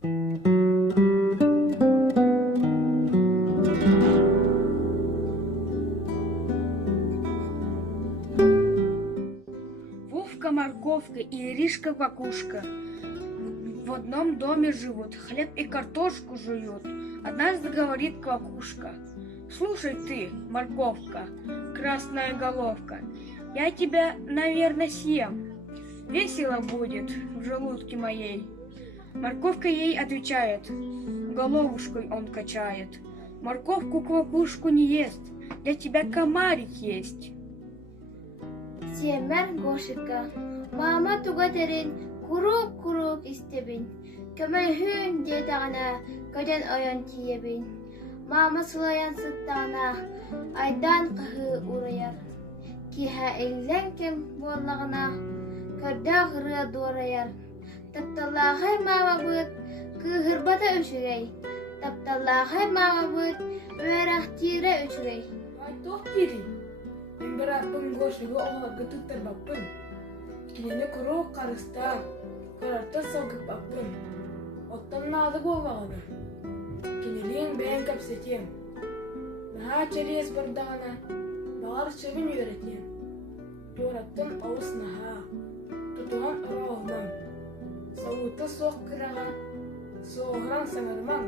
Вовка, морковка и Иришка, квакушка в одном доме живут, хлеб и картошку жуют. Однажды говорит квакушка: слушай ты, морковка, красная головка, я тебя, наверное, съем. Весело будет в желудке моей. Морковка ей отвечает, головушкой он качает: морковку квакушку не ест, для тебя комарик есть. Сиемер Гошика, мама тугатерин, курук истебин, көмөйхүн детагана, көден ойон тиебин. Мама сылаян сыттана, айдан кахы ураяр. Киха эллен кем боллагана, көрдө гыры дуараяр. Тапталлахай мама быт, кыхырбата өшүгей. Тапталлахай мама быт, өрахтире өшүгей. Айтох кири. Мен бір аппын гошығы оғаларға тұттар баппын. Кинені күру қарыстан, көрарта салгып баппын. Оттан нады болмағаны. Кинелен бәйін кәпсетем. Наға чәрес бардағана, бағар шыбын үйретем. Туараттан ауыз наға, тұтуған ұра олмам. Сауыты соқ кыраға, соғыран саңырмам.